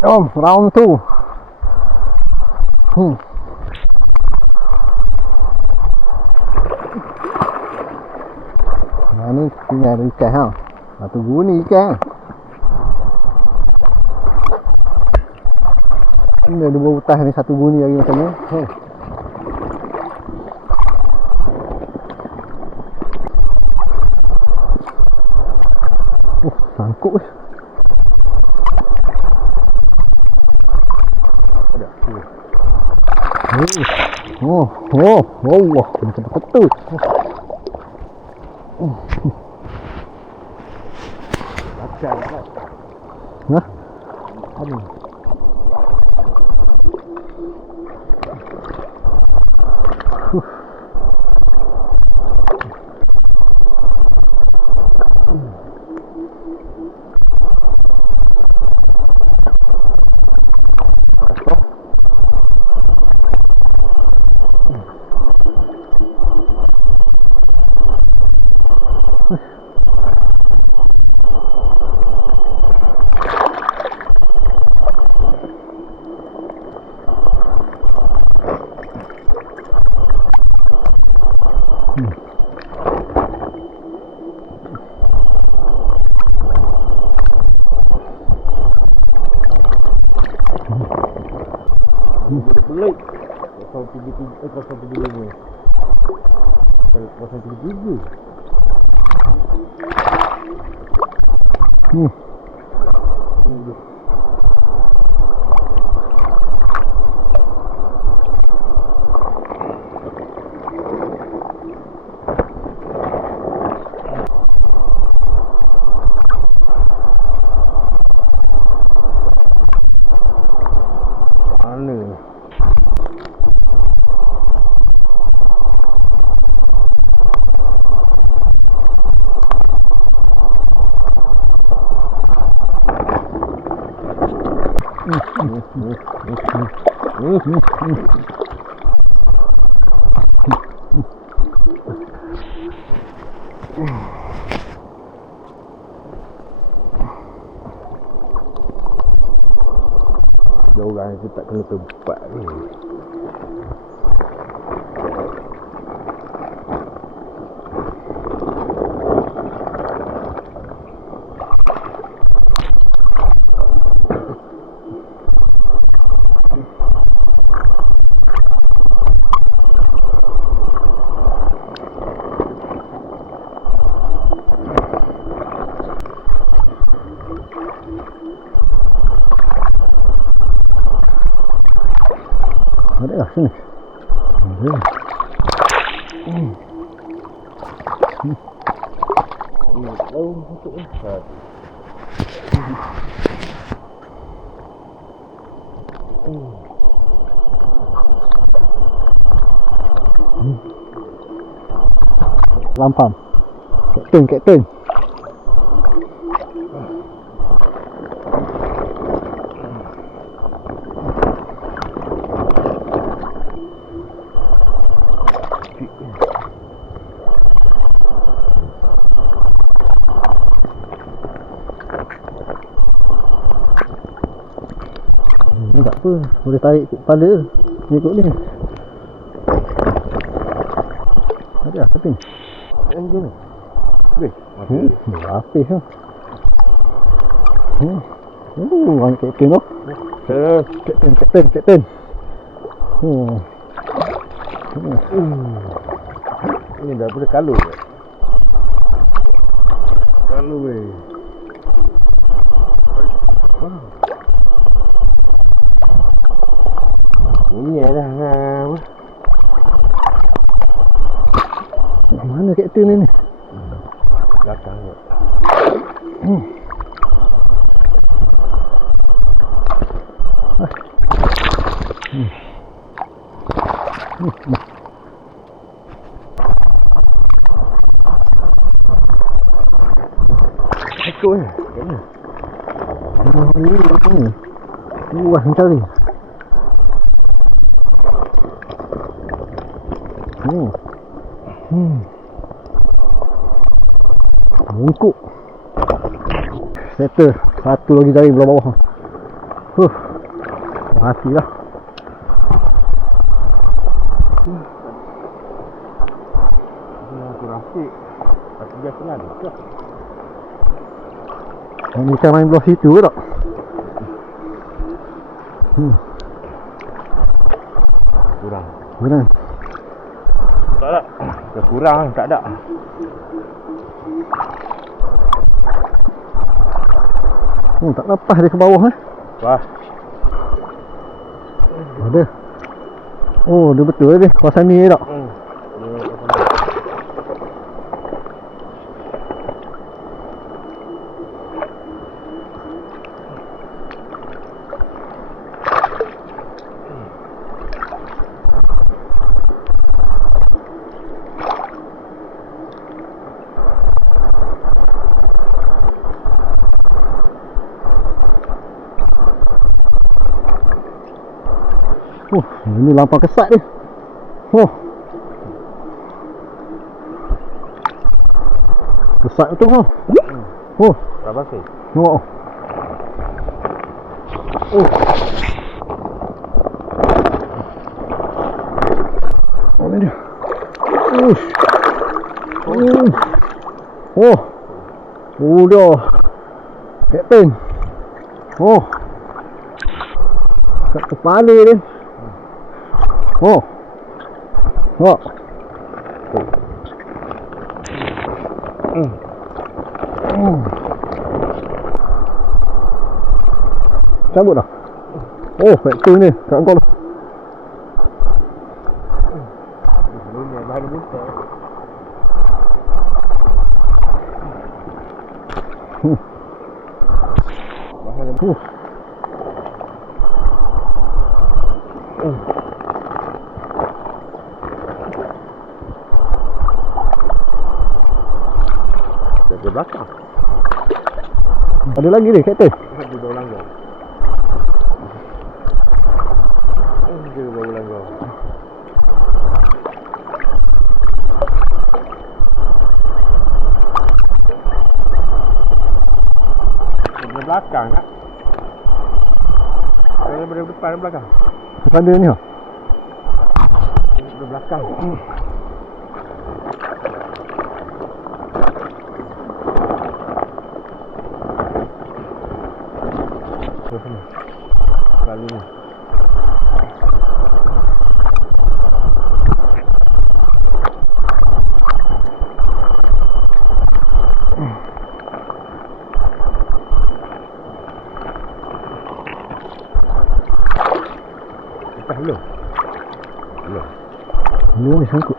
Oh, round 2. Nah, ni tinggal ada ikan ha. Satu guru ni ikan. Ini ada dua utah ni, satu guru ni lagi macam ni. Sangkut weh. Allah, macam betul. Bakar kan. Hah? Ada. Boleh. 0.35. 0.33. Mana? Orang tu tak kena tempat ni. Ada lah sini. Ada. Lalu masuk ni. Lampam. Kapten. Ni tak apa, boleh tarik kepala ikut ni. Ada lah kapten. Enggak ni. Weh, Lapis tu. Banyak kapten tu. Kapten. Ini dah boleh kalu ke? Kalu weh. Ini dah mana kapten ni? Belakang je. Ikut ni. Ini wah mencari. Bungkuk. Settle. Satu lagi jari belah bawah. Mati lah. Ini aku rasik. Tapi biasa lah dia. Ini kan main belah situ ke tak? Kurang. Benar. Tak ada. Dah kurang, tak ada. Tak lepas dia ke bawah Wah. Ada. Oh, dia betul dia. Kawasan ni tak? Ini lampau kesat dia. Kesat tu. Tak pasal. Mana dia? Dah. Kapten. Kat kepala dia. Cabut dah. Faktor ni kat kau tu. Ini bahan buta. Bahan buta. Dari belakang. Ada lagi ni, kapten. Di bawah langgar. Di bawah langgar. Dari belakang tak? Dari depan belakang. Pada ni Dari belakang. Kali ni. Belum. Belum ni sangkut.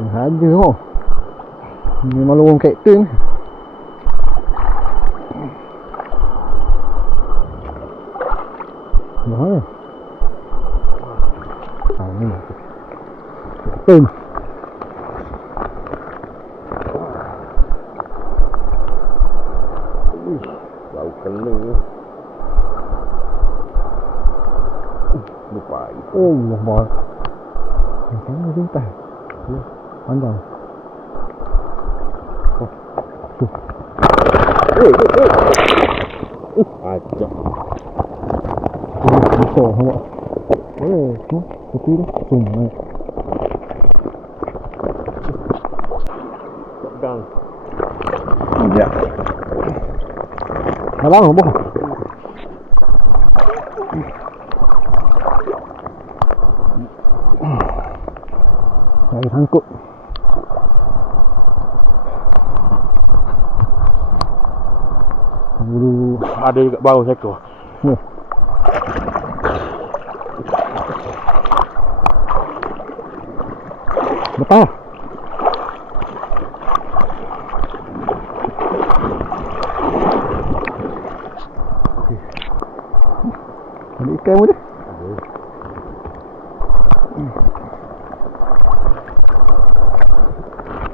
Tengah ada ni malu orang kapten. Mana? Ni kapten. Bau kena. Lupa. Allah Allah. Macam mana cinta? Pandang. Ajak. Besar awak. Kopi tu. Naik. Pegang. Ya. Abang apa? Saya sangkut. Bulu Ada dekat bawah seekor. Lepas. Ada ikan pun dia.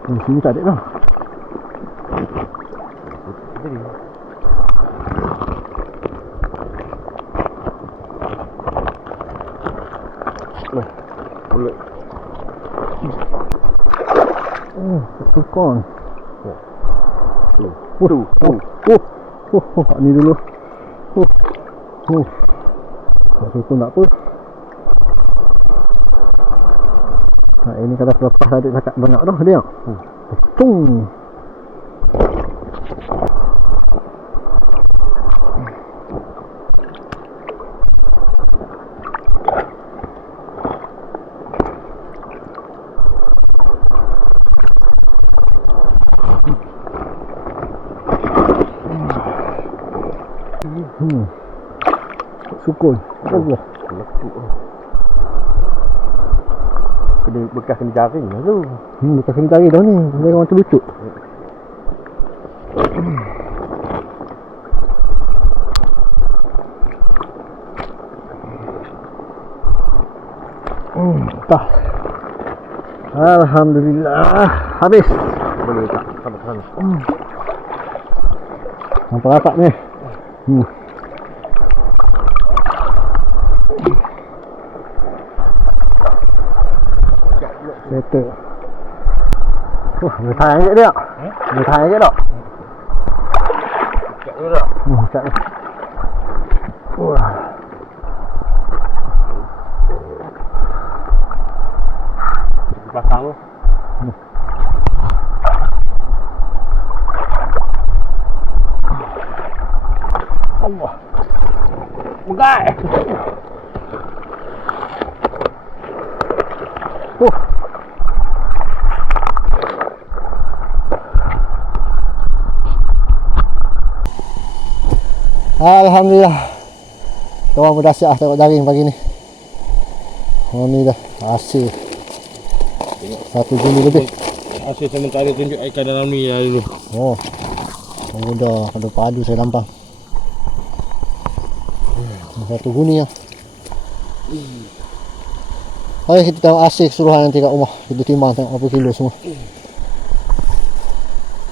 Di sini tak ada dah. Boleh. Sukun. Ni dulu. Sukun tak apa. Ini kalau lepas adik cakap banyak dah dia. Tung. Sukun. Allah. Bekas kena jaring lah tu. Bekas kena cari dah ni. Dia orang terlucut. Dah. Alhamdulillah. Habis. Boleh letak sampai sana. Nampak rapat ni. Betul. Boleh tahan je dia. Boleh tahan je tak? Cak dulu tak? Cak ni. Wah. Pasang tu. Allah. Bukai. Alhamdulillah. Kawan pun dah siap tengok jaring pagi ni. Ni dah hasil 1 Juli lebih. Hasil sementara tunjuk ikan dalam ni lah dulu. Oh. Dah ada padu saya nampak. 1 Juni lah. Hai, kita tengok hasil keseluruhan nanti kat rumah. Kita timbang tengok berapa kilo semua.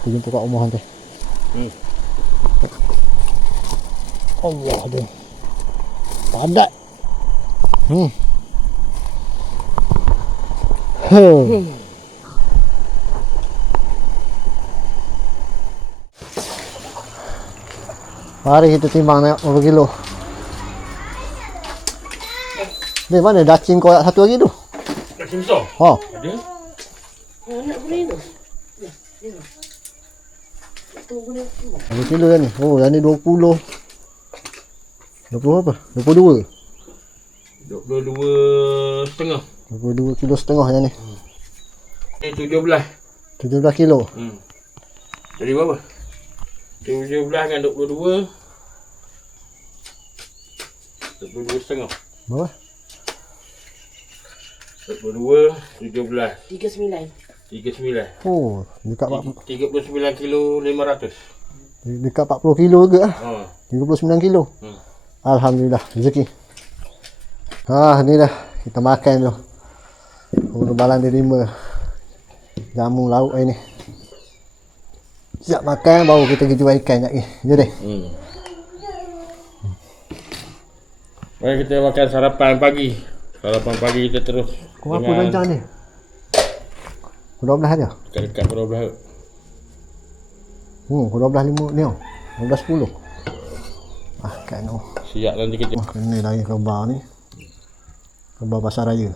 Kita jumpa kat rumah nanti. Allah dia. Padat. Mari kita timbang tengok berapa kilo. Ni mana dacing kau satu lagi tu? Dacing besar? Ha. Ada? Nak boleh tu. Berapa kilo yang ni? Oh, yang ni 20. 20 apa? 22. 22 setengah. 22 kilo setengah yang ni. Ni 17. 17 kilo. Jadi berapa? 17 dengan 22. 22 setengah. Berapa? 22, 17. 39. 39. Oh, dekat 39 kilo 500. dekat 40 kilo juga ah. 39 kilo. Alhamdulillah, rezeki. Ni dah kita makan tu. Untuk balang derima. Jamu lauk ni. Siap makan baru kita pergi jual ikan lagi. Jom deh. Mari kita makan sarapan pagi. Sarapan pagi kita terus. Kau apa rancang ni? Pukul 12 aja. Dekat pukul 12. Pukul 12.5 ni. 12.10. Kan oh. Siap nanti kita. Kena lagi khabar ni. Khabar pasar raya.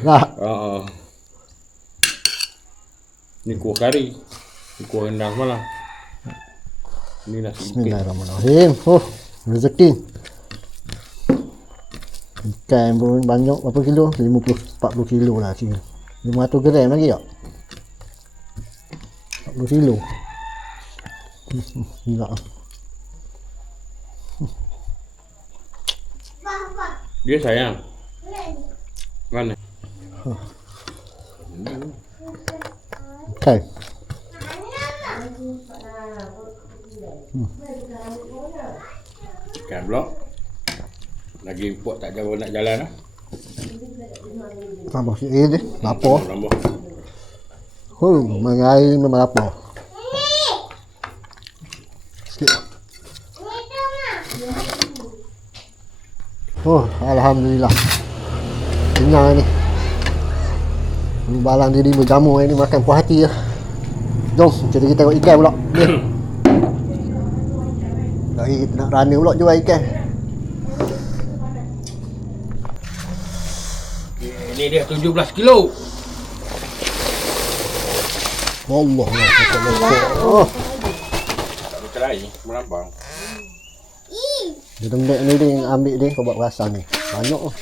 Nah. Ni kuah kari. Ni kuah rendang malam. Ni nasi ikan. Bismillahirrahmanirrahim. Oh, rezeki. Ikan pun banyak berapa kilo? 40 kilo lah kira. 500 gram lagi tak? 40 kilo. Gila. Dia sayang. Mana? Okay. Ikan blok. Lagi import tak jauh nak jalan lah. Tambah sikit dia. Lapar. Tambah. Main air memang lapar. Sikit. Oh, alhamdulillah. Kenyang ni. Ni balang dia 5 jamu ni makan puas hati lah. Jom, kita tengok ikan pula. Lagi nak rana pula jual ikan. Ini dia 17 kilo. Allah. Oh, Tak bercerai, melambang. dia lembek ni dia ambil dia kau buat perasan ni. Banyak tu.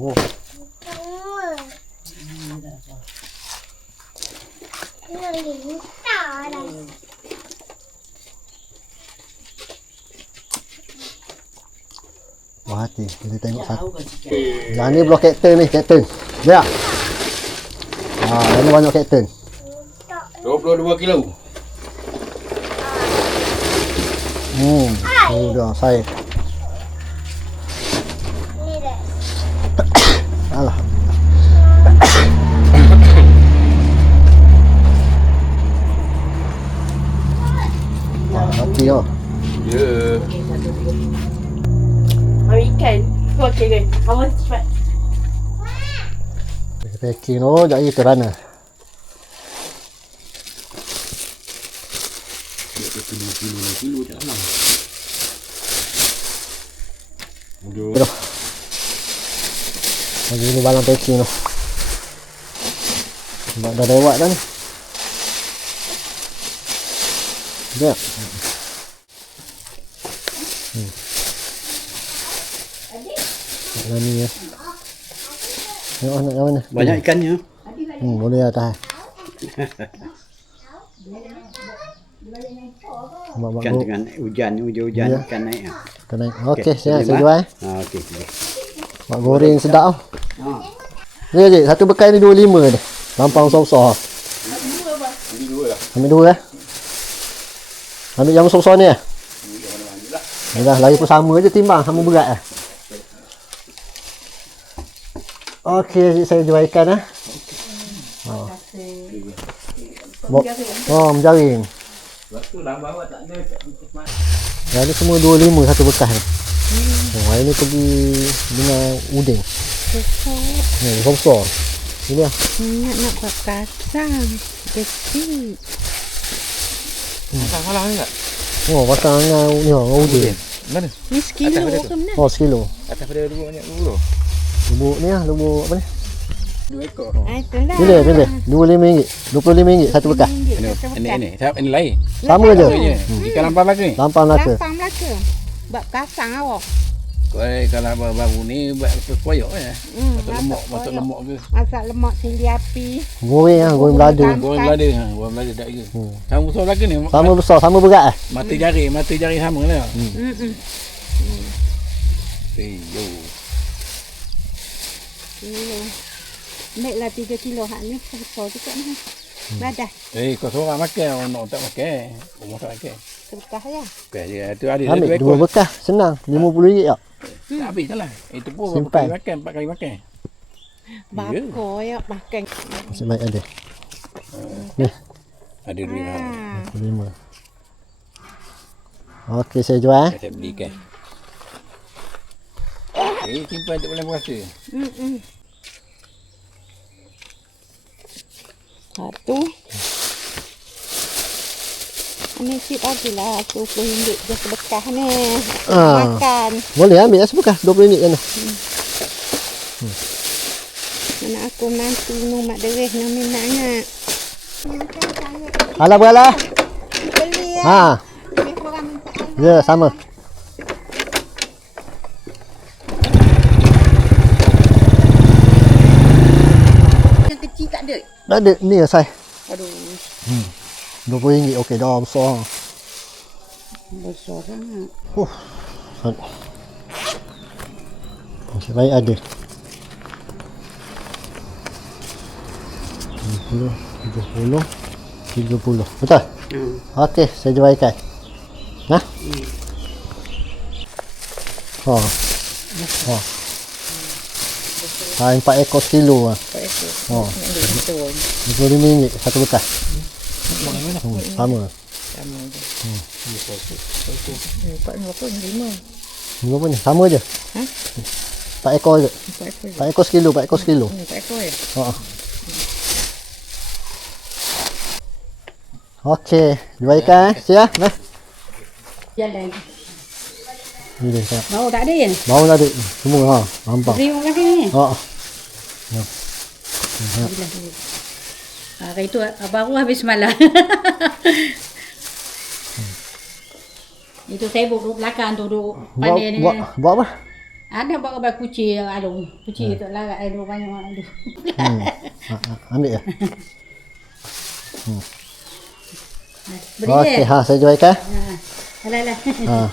Oh. Wah hati, kita tengok satu. Yang ni blok captain ni, captain. Ya. Ini banyak captain. 22 kilo. Sudah saya. Alhamdulillah. Wah, hati oh. Ya. Ambil ikan. Okey ke? Awak cepat. Packing oh, jadi kerana. Kilo tak senang. Terus. Lagi ni balang packing tu. Sebab dah lewat dah ni. Ya. Nak ni ya. Tengok nak yang mana? Banyak ikannya. Boleh atas. Ikan dengan hujan Ya. ikan naik. Kena. Okey, saya jual. Okey. Mak goreng sedap. Ni je, satu bekai ni 25 ni. Lampang besar-besar. Ambil dua lah. Ambil yang besar-besar ni lah. Dah, lagi pun sama je timbang, sama berat lah. Okey, saya jual ikan lah. Menjaring. Waktu dah bawa tak ada. Yang ni semua 25 satu bekas ni. Hari ni pergi dengan uding. Besar-besar. Ini lah. Nak buat pasang kecil. Salah ni tak? Pasang dengan ni dengan uding. Mana? Ni sekilo ke mana? Sekilo. Atas pada dua banyak dulu. Lubuk ni lah, lubuk apa ni? 2 ekor. Itulah. Pilih. RM25. RM25 satu bekas. Ini. Siapa ini lain? Sama je. Ikan lampang lagi ni. Lampang Melaka. Lampang Melaka. Buat pasang awak. Kalau baru ni buat koyok ya. Masuk lemak ke. Masak lemak sili api. Goreng lah, goreng belada. Goreng belada tak ke. Sama besar lagi ni. Sama besar, sama berat lah. Mata jari sama lah. Yo. Kilo. Baiklah 3 kilo hak ni. Besar juga ni. Badah. Kau seorang makan, orang tak makan. Kau tak makan. Sebekah ya. Okey, dia tu ada Ambil 2 ekor. 2 bekas, senang. RM50 tak? Tak habis lah. Itu pun Simpan. 4 kali makan. Bakar ya makan. Masih baik ada. Ada duit lah. Ah. RM5. Okey, saya jual. Saya belikan. Simpan untuk bulan puasa. Satu. Ini sip apalah RM20 je sedekah ni. Makan. Boleh ambil lah sebekas. RM20 je lah. Anak aku nanti mak dereh nak minatnya. Alah beralah. Beli ya. Ha. Lebih kurang minta anak. Ya, sama. Yang kecil tak ada. Dah ada. Ni lah saya. Aduh. RM20. Okey, dah besar. Besar sangat. Masih baik ada. 60, 70, 30. Betul? Okey, saya jual ikan. Nah. Ha, 4 ekor kilo lah. 4 ekor. RM25 satu bekas. Sama. Berapa ni? Sama je. Ha? 4 ekor je. 4 ekor. 4 ekor sekilo, 4 ekor sekilo. 4 ekor ya? Ha. Okey, dua ikan siap. Nah. Jalan. Ni dia siap. Bau tak ada ya? Bau dah ada. Semua ha, nampak. Terima kasih ni. Ha. Hari tu baru habis semalam. Itu saya duduk belakang tu duduk pandai ni. Buat apa? Ada bawa kucing alung. Kucing tu larat ada banyak ada. Ambil ya. Beri Okey, dia. saya jual ikan. Alah. Ha.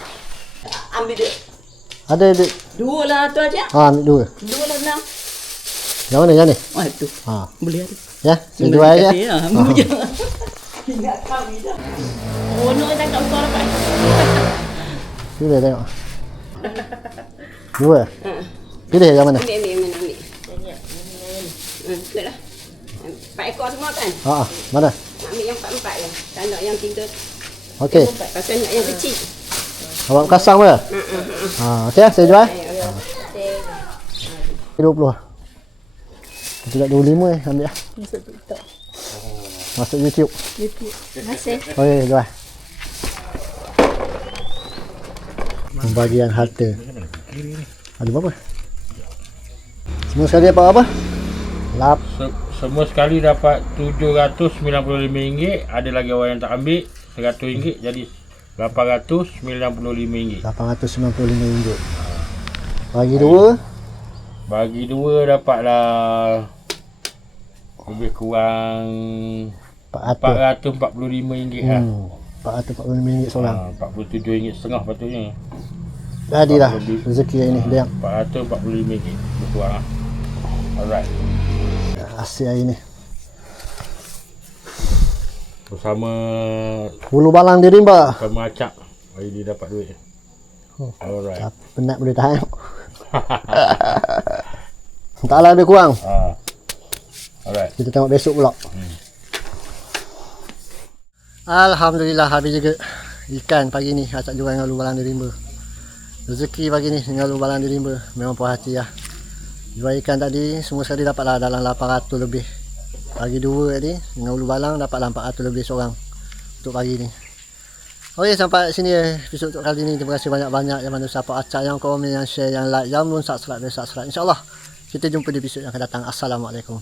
Ambil dia. Ada duit. 2 lah tu aja. Ha, ambil 2. 2 lah senang. Yang mana yang ni? Oh tu. Ha. Boleh ada. Ya, saya jual ya. Ambil je. Ingat kami dah. Oh, no tangkap kau dapat. Pilih tengok. 2. Pilih yang mana? Ambil. Betul lah. 4 ekor semua kan? Ha, mana? Ambil yang 4 je. Tak nak yang 3. Okey. Pasal nak yang kecil. Awak kasang mana? Ha, okey, saya jual. 20. Kita dah 25 ambil lah. Masuk TikTok. Masuk YouTube. Terima kasih. Okey, jual. Pembagian harta. Ada berapa? Semua sekali dapat apa? Semua sekali dapat RM795. Ada lagi orang yang tak ambil RM100, jadi RM895. RM895. Bagi 2. Bagi 2 dapatlah lebih kurang RM445 lah. RM445 seorang. RM47.5 patutnya. Jadilah rezeki hari ni dia. RM445 lebih kurang lah. Alright. Asyik hari ni. Bersama Hulu balang di rimba. sama acak. Hari ni dapat duit. Alright. Penat boleh tahan. Taklah lebih kurang. Alright. Kita tengok besok pula. Alhamdulillah habis juga ikan pagi ni acak jual dengan hulu balang di rimba. Rezeki pagi ni dengan hulu balang di rimba. Memang puas hati lah. Jual ikan tadi semua sekali dapatlah dalam 800 lebih. Pagi 2 tadi dengan hulu balang dapatlah 400 lebih seorang untuk pagi ni. Okey, sampai sini episod untuk kali ni. Terima kasih banyak-banyak yang mana support acak, yang komen, yang share, yang like, yang belum subscribe, InsyaAllah kita jumpa di episod yang akan datang. Assalamualaikum.